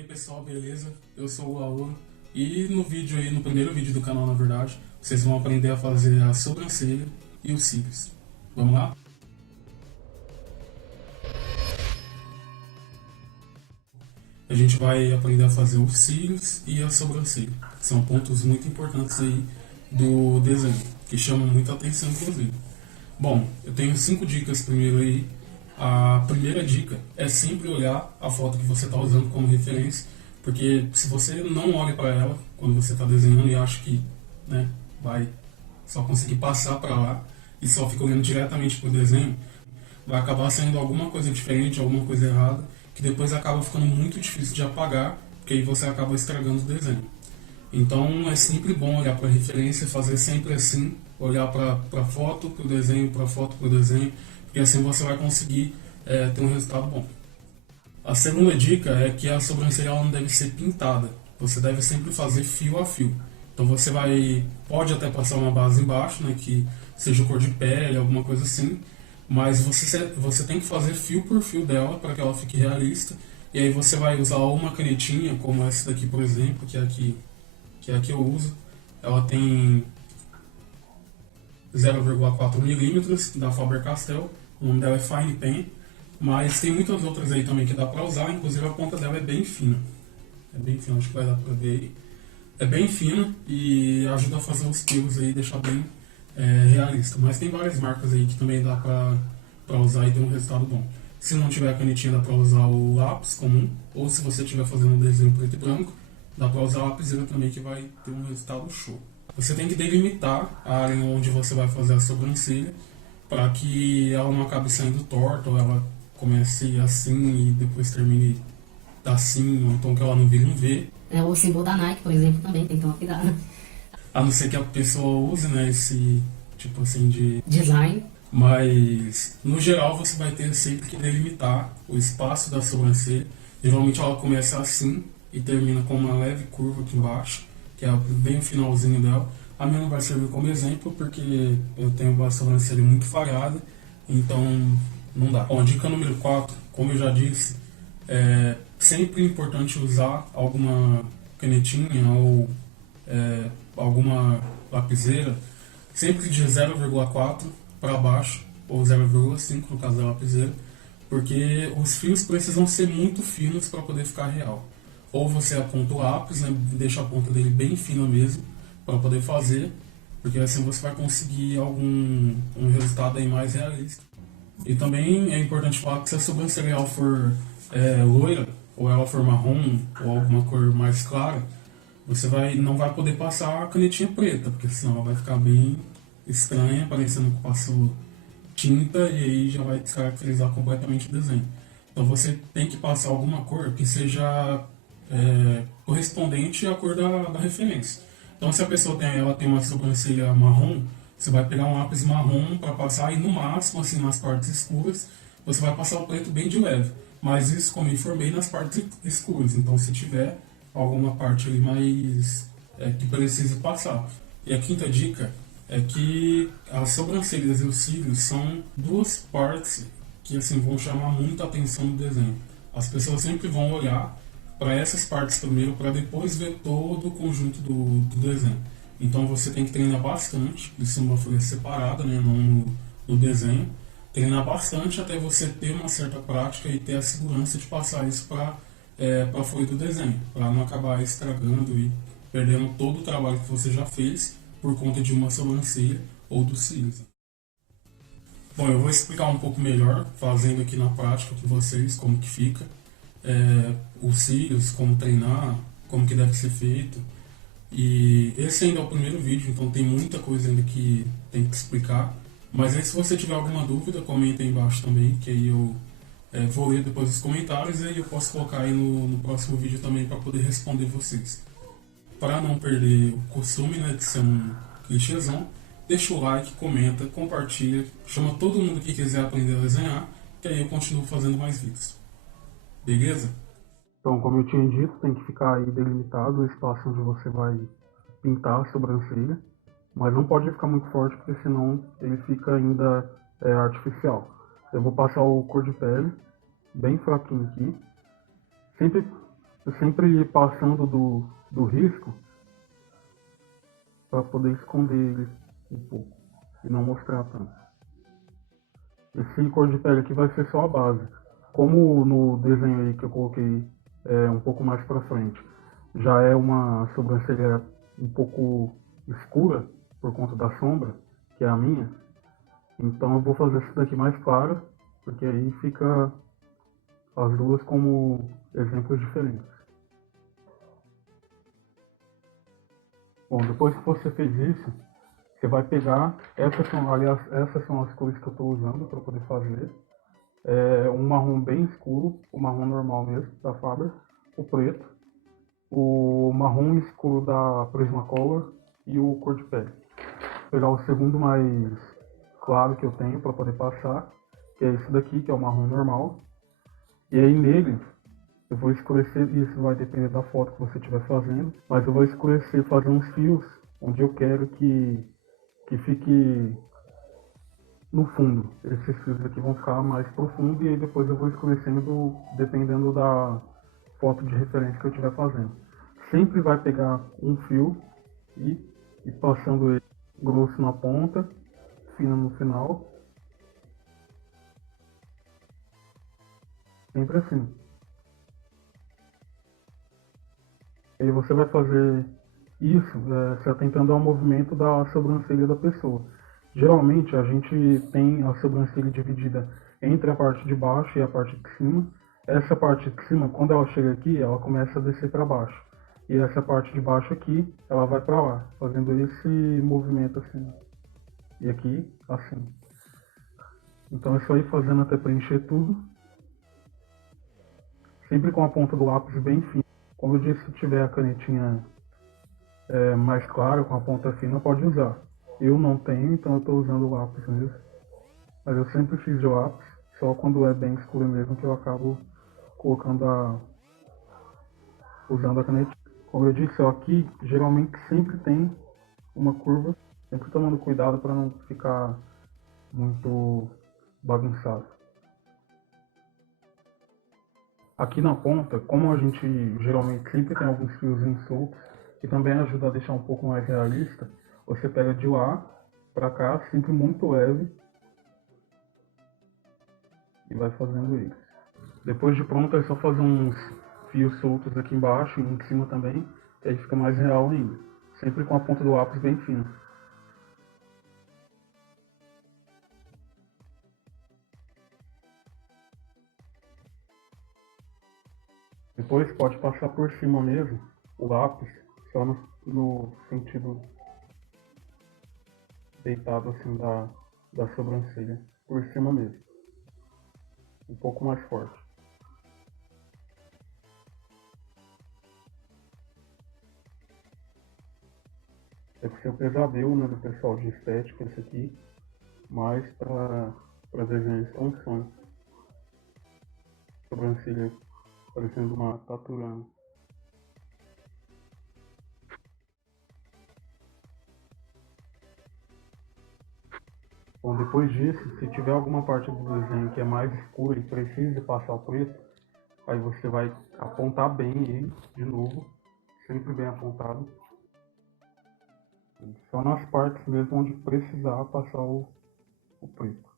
aí pessoal, beleza? Eu sou o Lauro e no vídeo aí, no primeiro vídeo do canal na verdade, vocês vão aprender a fazer a sobrancelha e os cílios. Vamos lá? A gente vai aprender a fazer os cílios e a sobrancelha. São pontos muito importantes aí do desenho, que chamam muita atenção inclusive. Bom, eu tenho 5 dicas primeiro aí. A primeira dica é sempre olhar a foto que você está usando como referência, porque se você não olha para ela quando você está desenhando e acha que vai só conseguir passar para lá e só fica olhando diretamente para o desenho, vai acabar saindo alguma coisa diferente, alguma coisa errada, que depois acaba ficando muito difícil de apagar, porque aí você acaba estragando o desenho. Então é sempre bom olhar para a referência, fazer sempre assim, olhar para a foto, para o desenho, para a foto, para o desenho, porque assim você vai conseguir ter um resultado bom. A segunda dica é que a sobrancelha ela não deve ser pintada, você deve sempre fazer fio a fio. Então você pode até passar uma base embaixo, que seja cor de pele, alguma coisa assim, mas você tem que fazer fio por fio dela para que ela fique realista. E aí você vai usar uma canetinha, como essa daqui por exemplo, que é a que eu uso. Ela tem 0,4 milímetros da Faber-Castell, o nome dela é Fine Pen, mas tem muitas outras aí também que dá para usar, inclusive a ponta dela é bem fina. É bem fina, acho que vai dar para ver aí. É bem fina e ajuda a fazer os pelos aí, deixar bem realista. Mas tem várias marcas aí que também dá para usar e ter um resultado bom. Se não tiver a canetinha, dá para usar o lápis comum, ou se você estiver fazendo um desenho preto e branco, dá para usar a lapiseira também, que vai ter um resultado show. Você tem que delimitar a área onde você vai fazer a sobrancelha, para que ela não acabe saindo torta, ou ela comece assim e depois termine assim, ou então que ela não vire um V. O símbolo da Nike, por exemplo, também tem que tomar cuidado. A não ser que a pessoa use esse tipo assim de Design. Mas no geral você vai ter sempre que delimitar o espaço da sobrancelha. Geralmente ela começa assim e termina com uma leve curva aqui embaixo, que é bem o finalzinho dela. A minha não vai servir como exemplo porque eu tenho uma sobrancelha muito falhada, então não dá. Bom, dica número 4, como eu já disse, é sempre importante usar alguma canetinha ou alguma lapiseira, sempre de 0,4 para baixo, ou 0,5 no caso da lapiseira, porque os fios precisam ser muito finos para poder ficar real. Ou você aponta o lápis, deixa a ponta dele bem fina mesmo, para poder fazer, porque assim você vai conseguir um resultado aí mais realista. E também é importante falar que se a sobrancelha for loira, ou ela for marrom, ou alguma cor mais clara, você não vai poder passar a canetinha preta, porque senão ela vai ficar bem estranha, parecendo que passou tinta, e aí já vai descaracterizar completamente o desenho. Então você tem que passar alguma cor que seja correspondente à cor da referência. Então se a pessoa tem uma sobrancelha marrom, você vai pegar um lápis marrom para passar, e no máximo, assim, nas partes escuras, você vai passar o preto bem de leve. Mas isso, como eu informei, nas partes escuras. Então se tiver alguma parte ali mais que precise passar. E a quinta dica é que as sobrancelhas e os cílios são duas partes que assim vão chamar muita atenção no desenho. As pessoas sempre vão olhar para essas partes primeiro, para depois ver todo o conjunto do desenho. Então você tem que treinar bastante, isso numa folha separada, não no desenho. Treinar bastante até você ter uma certa prática e ter a segurança de passar isso para a folha do desenho, para não acabar estragando e perdendo todo o trabalho que você já fez por conta de uma sobrancelha ou dos cílios. Bom, eu vou explicar um pouco melhor, fazendo aqui na prática com vocês como que fica os cílios, como treinar, como que deve ser feito. E esse ainda é o primeiro vídeo, então tem muita coisa ainda que tem que explicar. Mas aí, se você tiver alguma dúvida, comenta aí embaixo também, que aí eu vou ler depois os comentários e aí eu posso colocar aí no próximo vídeo também para poder responder vocês. Para não perder o costume de ser um clichêzão, deixa o like, comenta, compartilha, chama todo mundo que quiser aprender a desenhar, que aí eu continuo fazendo mais vídeos. Beleza? Então, como eu tinha dito, tem que ficar aí delimitado o espaço onde você vai pintar a sobrancelha, mas não pode ficar muito forte, porque senão ele fica ainda artificial. Eu vou passar o cor de pele bem fraquinho aqui, sempre Eu sempre ir passando do risco para poder esconder ele um pouco e não mostrar tanto. Esse cor de pele aqui vai ser só a base. Como no desenho aí que eu coloquei um pouco mais para frente, já é uma sobrancelha um pouco escura por conta da sombra, que é a minha, então eu vou fazer essa daqui mais clara, porque aí fica as duas como exemplos diferentes. Bom, depois que você fez isso, você vai pegar, essas são as cores que eu estou usando para poder fazer. Um marrom bem escuro, o marrom normal mesmo, da Faber, o preto, o marrom escuro da Prismacolor e o cor de pele. Vou pegar o segundo mais claro que eu tenho para poder passar, que é esse daqui, que é o marrom normal. E aí nele eu vou escurecer, isso vai depender da foto que você estiver fazendo, mas eu vou escurecer, fazer uns fios onde eu quero que fique no fundo. Esses fios aqui vão ficar mais profundos e aí depois eu vou escurecendo dependendo da foto de referência que eu estiver fazendo. Sempre vai pegar um fio e passando ele grosso na ponta, fino no final. Sempre assim. E aí você vai fazer isso se atentando ao movimento da sobrancelha da pessoa. Geralmente a gente tem a sobrancelha dividida entre a parte de baixo e a parte de cima. Essa parte de cima, quando ela chega aqui, ela começa a descer para baixo. E essa parte de baixo aqui, ela vai para lá, fazendo esse movimento assim. E aqui, assim. Então é só ir fazendo até preencher tudo. Sempre com a ponta do lápis bem fina. Como eu disse, se tiver a canetinha mais clara, com a ponta fina, pode usar. Eu não tenho, então eu estou usando o lápis mesmo. Mas eu sempre fiz de lápis, só quando é bem escuro mesmo que eu acabo colocando usando a canetinha. Como eu disse, aqui geralmente sempre tem uma curva, sempre tomando cuidado para não ficar muito bagunçado. Aqui na ponta, como a gente geralmente sempre tem alguns fiozinhos soltos, que também ajuda a deixar um pouco mais realista, você pega de lá para cá, sempre muito leve, e vai fazendo isso. Depois de pronto é só fazer uns fios soltos aqui embaixo e em cima também, que aí fica mais real ainda. Sempre com a ponta do lápis bem fina. Depois pode passar por cima mesmo o lápis, só no sentido deitado assim da sobrancelha, por cima mesmo. Um pouco mais forte. Deve ser o pesadelo, né, do pessoal de estética esse aqui, mas para desenhos são um sonho. Sobrancelha parecendo uma taturana. Bom, depois disso, se tiver alguma parte do desenho que é mais escura e precise passar o preto, aí você vai apontar bem ele de novo, sempre bem apontado. Só nas partes mesmo onde precisar passar o preto.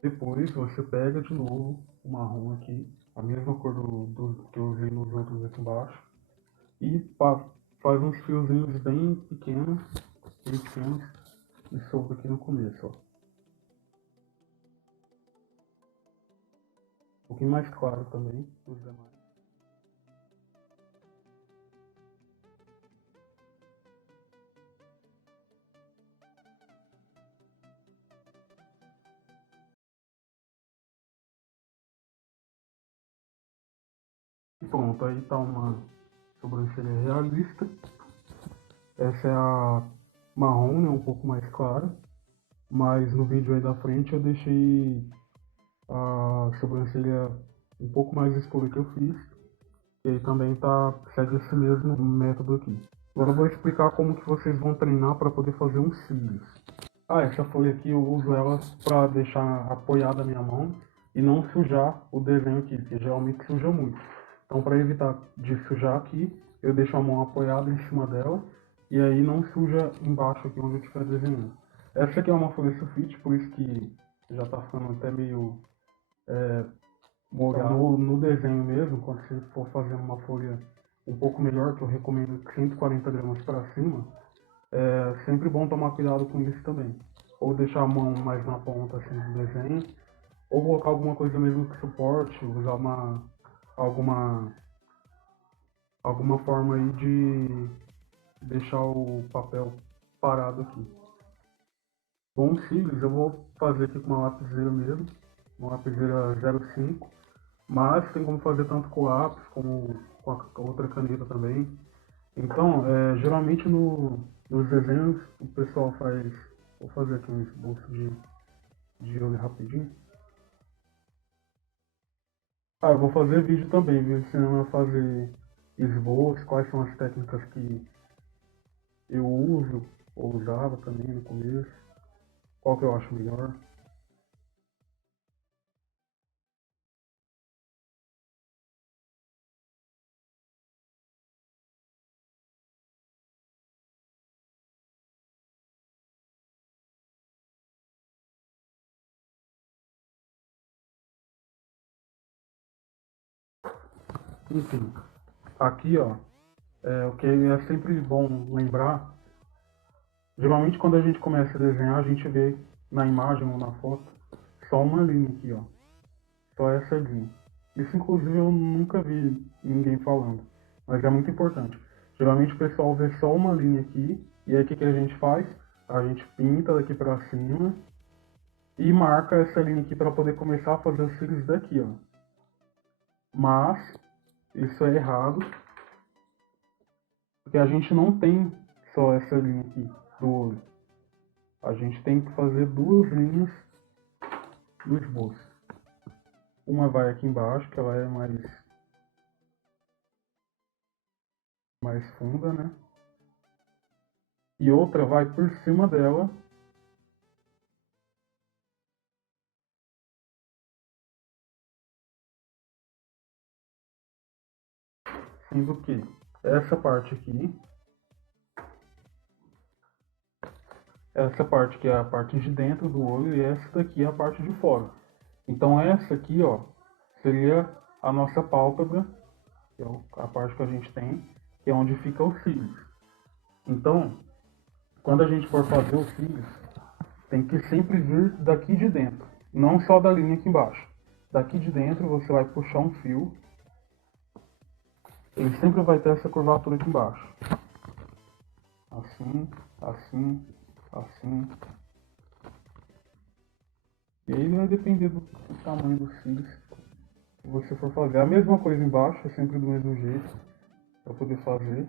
Depois você pega de novo o marrom aqui, a mesma cor do que eu usei nos outros aqui embaixo, e faz uns fiozinhos bem pequenos, e solta aqui no começo, ó. Um pouquinho mais claro também dos demais. E pronto, aí tá uma sobrancelha realista. Essa é a marrom, né, um pouco mais clara, mas no vídeo aí da frente eu deixei a sobrancelha um pouco mais escura que eu fiz, que aí também segue esse mesmo método aqui. Agora eu vou explicar como que vocês vão treinar para poder fazer uns cílios. Essa folha aqui eu uso ela para deixar apoiada a minha mão e não sujar o desenho aqui, porque geralmente suja muito. Então, para evitar de sujar aqui, eu deixo a mão apoiada em cima dela e aí não suja embaixo aqui onde eu estiver desenhando. Essa aqui é uma folha sulfite, por isso que já está ficando até meio molhado. No desenho mesmo, quando você for fazer uma folha um pouco melhor, que eu recomendo 140 gramas para cima, é sempre bom tomar cuidado com isso também. Ou deixar a mão mais na ponta assim do desenho, ou colocar alguma coisa mesmo que suporte, usar alguma forma aí de deixar o papel parado aqui. Bom, cílios eu vou fazer aqui com uma lapiseira mesmo, uma lapiseira 05, mas tem como fazer tanto com lápis como com a outra caneta também. Então, geralmente nos desenhos o pessoal faz, vou fazer aqui um esboço de olho rapidinho. Eu vou fazer vídeo também, viu, ensinando a fazer esboço, quais são as técnicas que eu uso, ou usava também no começo, qual que eu acho melhor. Enfim, aqui ó, o que é sempre bom lembrar, geralmente quando a gente começa a desenhar, a gente vê na imagem ou na foto só uma linha aqui, ó, só essa linha. Isso inclusive eu nunca vi ninguém falando, mas é muito importante. Geralmente o pessoal vê só uma linha aqui, e aí o que a gente faz? A gente pinta daqui pra cima e marca essa linha aqui para poder começar a fazer os cílios daqui, ó. Mas isso é errado, porque a gente não tem só essa linha aqui do olho. A gente tem que fazer duas linhas no esboço. Uma vai aqui embaixo, que ela é mais funda, né? E outra vai por cima dela. Sendo que essa parte aqui, essa parte que é a parte de dentro do olho e essa daqui é a parte de fora. Então essa aqui, ó, seria a nossa pálpebra, que é a parte que a gente tem, que é onde fica os cílios. Então, quando a gente for fazer os cílios, tem que sempre vir daqui de dentro, não só da linha aqui embaixo. Daqui de dentro você vai puxar um fio, ele sempre vai ter essa curvatura aqui embaixo. Assim, assim, assim. E aí vai depender do tamanho dos cílios que você for fazer. A mesma coisa embaixo, é sempre do mesmo jeito, para poder fazer.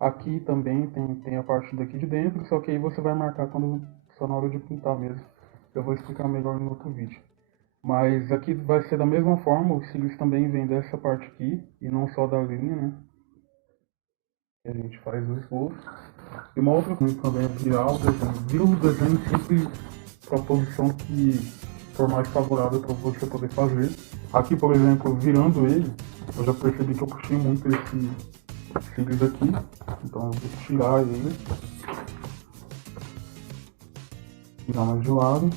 Aqui também tem a parte daqui de dentro, só que aí você vai marcar só na hora de pintar mesmo. Eu vou explicar melhor no outro vídeo. Mas aqui vai ser da mesma forma, os cílios também vêm dessa parte aqui, e não só da linha, né? Que a gente faz o esboço. E uma outra coisa também é virar o desenho. Vira o desenho sempre para a posição que for mais favorável para você poder fazer. Aqui, por exemplo, virando ele, eu já percebi que eu puxei muito esse cílios aqui, então eu vou tirar ele, virar mais de lado.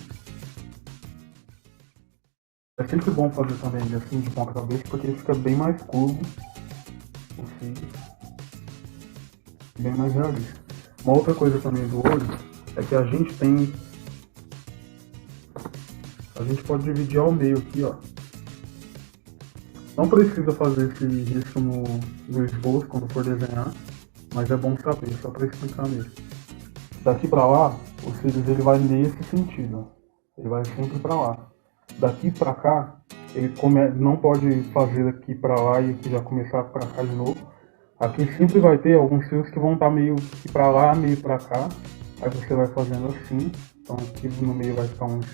É sempre bom fazer também ele assim de ponta cabeça, porque ele fica bem mais curvo, o cílio, bem mais realista. Uma outra coisa também do olho é que a gente pode dividir ao meio aqui, ó. Não precisa fazer esse risco no esboço quando for desenhar, mas é bom saber, só para explicar mesmo. Daqui para lá, o cílios ele vai nesse sentido, ó. Ele vai sempre para lá. Daqui para cá, ele não pode fazer daqui para lá e aqui já começar para cá de novo. Aqui sempre vai ter alguns fios que vão estar meio que para lá, meio para cá. Aí você vai fazendo assim, então aqui no meio vai ficar uns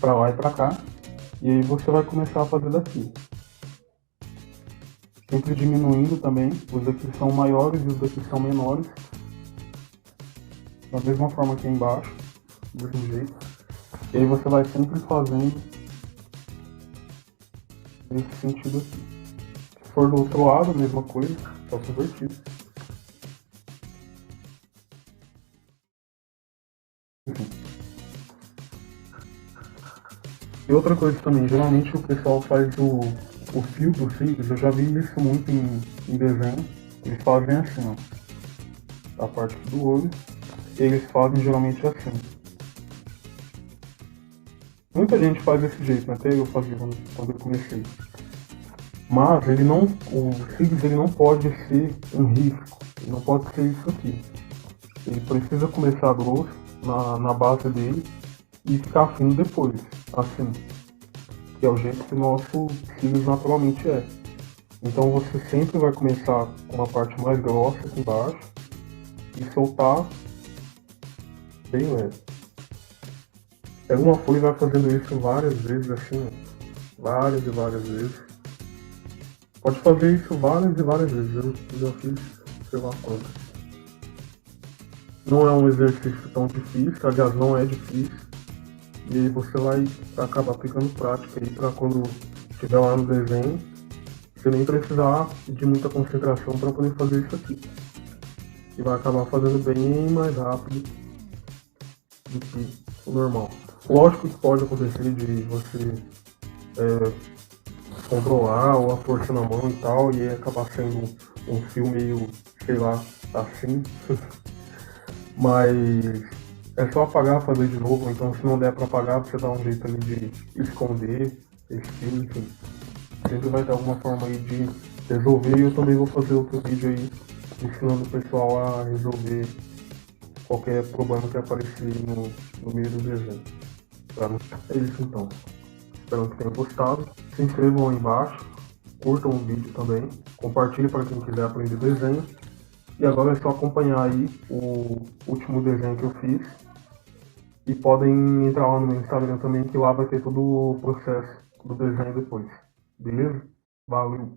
para lá e para cá. E aí você vai começar a fazer daqui. sempre diminuindo também. Os daqui são maiores e os daqui são menores. Da mesma forma aqui embaixo, do mesmo jeito. E aí você vai sempre fazendo nesse sentido aqui. Se for do outro lado, a mesma coisa, só que invertido. Enfim. E outra coisa também, geralmente o pessoal faz o fio dos cílios, eu já vi isso muito em desenho. Eles fazem assim, ó. A parte do olho, eles fazem geralmente assim. Muita gente faz desse jeito, né? Até eu fazia quando eu comecei. Mas ele não, o cílios ele não pode ser um risco, ele não pode ser isso aqui. Ele precisa começar grosso na base dele e ficar fino depois, assim. Que é o jeito que o nosso cílios naturalmente é. Então você sempre vai começar com uma parte mais grossa aqui embaixo e soltar bem leve. Pega uma folha e vai fazendo isso várias vezes assim, ó. Várias e várias vezes. Pode fazer isso várias e várias vezes, eu já fiz sei lá quantas. Não é um exercício tão difícil, aliás não é difícil. E aí você vai acabar pegando prática aí para quando estiver lá no desenho, você nem precisar de muita concentração para poder fazer isso aqui. E vai acabar fazendo bem mais rápido do que o normal. Lógico que pode acontecer de você controlar ou a força na mão e tal, e aí acabar sendo um fio meio, sei lá, assim. Mas é só apagar, fazer de novo, então se não der pra apagar, você dá um jeito ali de esconder esse fio, enfim. Sempre vai ter alguma forma aí de resolver, e eu também vou fazer outro vídeo aí ensinando o pessoal a resolver qualquer problema que aparecer no meio do desenho. Tá? É isso então. Espero que tenham gostado. Se inscrevam aí embaixo, curtam o vídeo também, compartilhem para quem quiser aprender desenho. E agora é só acompanhar aí o último desenho que eu fiz. E podem entrar lá no meu Instagram também, que lá vai ter todo o processo do desenho depois. Beleza? Valeu!